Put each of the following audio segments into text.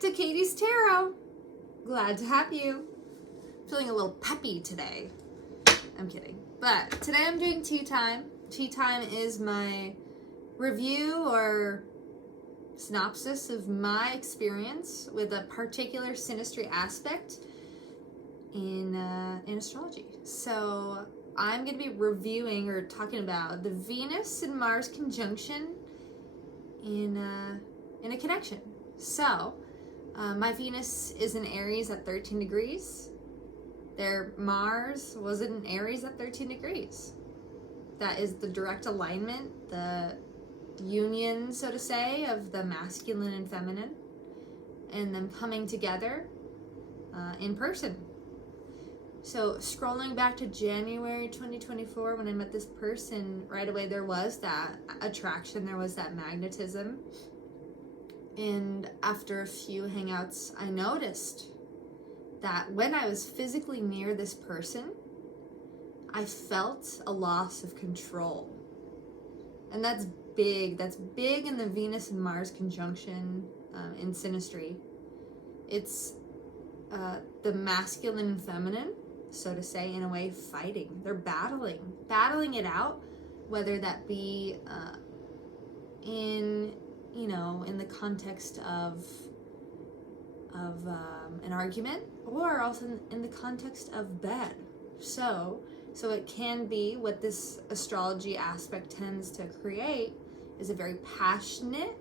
back to Katie's Tarot. Glad to have you. Feeling a little peppy today. I'm kidding. But today I'm doing tea time. Tea time is my review or synopsis of my experience with a particular synastry aspect in astrology. So I'm going to be reviewing or talking about the Venus and Mars conjunction in a connection. So my Venus is in Aries at 13 degrees. Their Mars was in Aries at 13 degrees. That is the direct alignment, the union, so to say, of the masculine and feminine, and them coming together in person. So scrolling back to January 2024, when I met this person, right away there was that attraction, there was that magnetism. And after a few hangouts, I noticed that when I was physically near this person, I felt a loss of control. And that's big. That's big in the Venus and Mars conjunction in synastry. It's the masculine and feminine, so to say, in a way, fighting. They're battling it out, whether that be in the context of an argument, or also in the context of bed. So it can be what this astrology aspect tends to create is a very passionate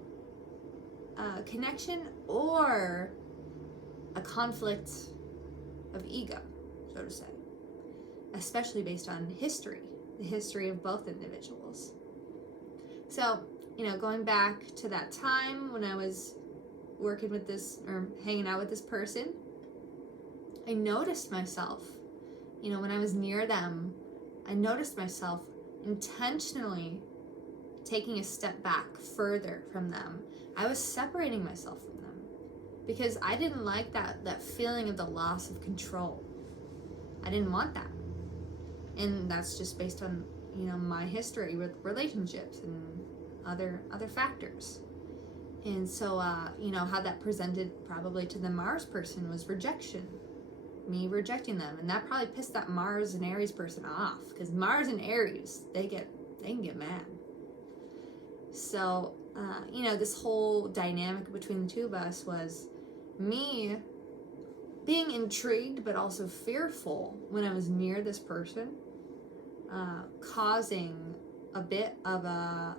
connection, or a conflict of ego, so to say, especially based on history, the history of both individuals. So, going back to that time when I was working with this, or hanging out with this person, I noticed myself, when I was near them, I noticed myself intentionally taking a step back further from them. I was separating myself from them because I didn't like that feeling of the loss of control. I didn't want that. And that's just based on, my history with relationships and other factors. And so, how that presented probably to the Mars person was rejection. Me rejecting them. And that probably pissed that Mars and Aries person off. Because Mars and Aries, they can get mad. So, this whole dynamic between the two of us was me being intrigued but also fearful when I was near this person, causing a bit of a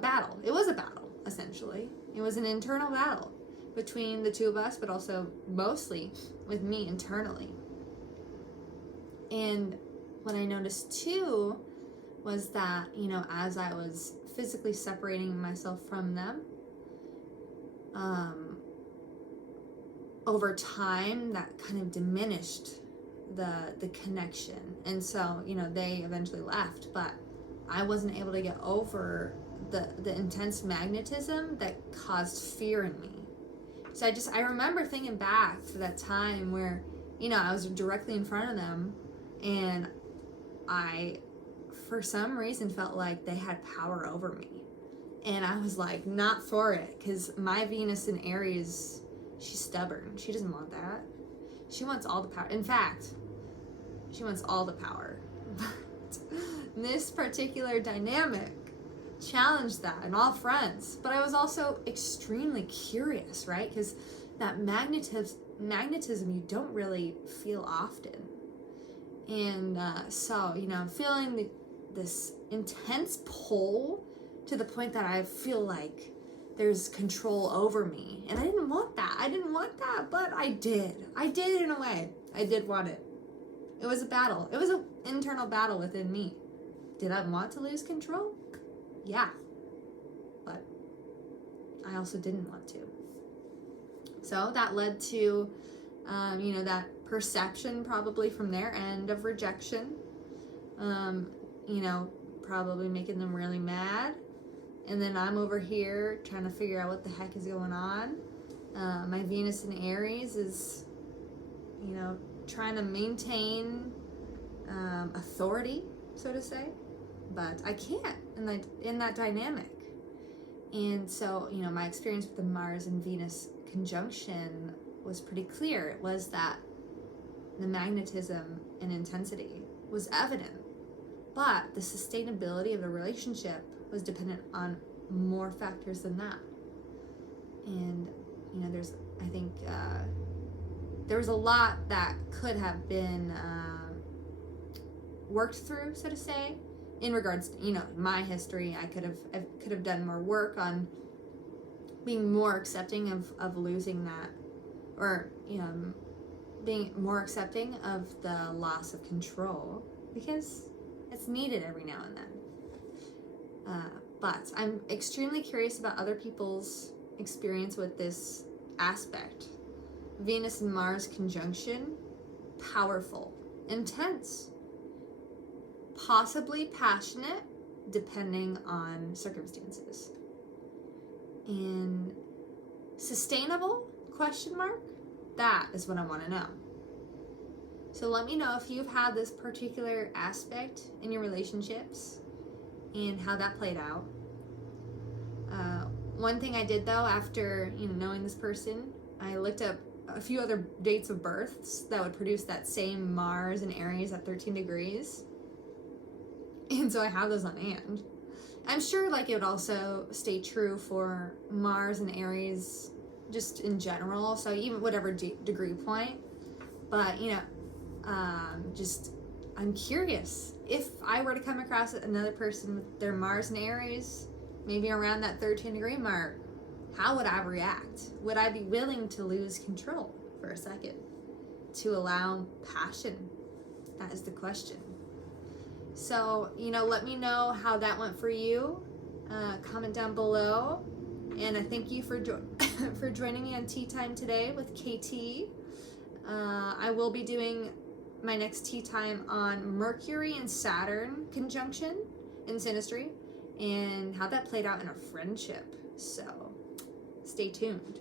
battle. It was a battle, essentially. It was an internal battle between the two of us, but also mostly with me internally. And what I noticed too was that, as I was physically separating myself from them, over time that kind of diminished the connection. And so, they eventually left, but I wasn't able to get over the intense magnetism that caused fear in me. So I remember thinking back to that time where, I was directly in front of them, and I, for some reason, felt like they had power over me. And I was like, not for it, because my Venus in Aries, she's stubborn. She doesn't want that. She wants all the power. In fact, she wants all the power. But this particular dynamic challenged that in all fronts. But I was also extremely curious, right? Because that magnetism you don't really feel often. And so, I'm feeling this intense pull to the point that I feel like there's control over me. And I didn't want that, but I did. I did in a way. I did want it. It was a battle. It was an internal battle within me. Did I want to lose control? Yeah. But I also didn't want to. So that led to, that perception probably from their end of rejection, probably making them really mad. And then I'm over here trying to figure out what the heck is going on. My Venus in Aries is, trying to maintain authority, so to say, but I can't in that dynamic. And so, my experience with the Mars and Venus conjunction was pretty clear. It was that the magnetism and intensity was evident, but the sustainability of the relationship was dependent on more factors than that. And I think there was a lot that could have been worked through, so to say, in regards to, my history. I could have done more work on being more accepting of losing that, or being more accepting of the loss of control, because it's needed every now and then. But I'm extremely curious about other people's experience with this aspect. Venus and Mars conjunction, powerful, intense, possibly passionate, depending on circumstances. And sustainable, question mark? That is what I want to know. So let me know if you've had this particular aspect in your relationships and how that played out. One thing I did, though, after knowing this person, I looked up a few other dates of births that would produce that same Mars and Aries at 13 degrees. And so I have those on hand. I'm sure it would also stay true for Mars and Aries just in general, so even whatever degree point. But I'm curious, if I were to come across another person with their Mars and Aries maybe around that 13 degree mark, how would I react? Would I be willing to lose control for a second to allow passion? That is the question. So, let me know how that went for you. Comment down below. And I thank you for for joining me on Tea Time today with KT. I will be doing my next Tea Time on Mercury and Saturn conjunction in Synastry and how that played out in a friendship. So, stay tuned.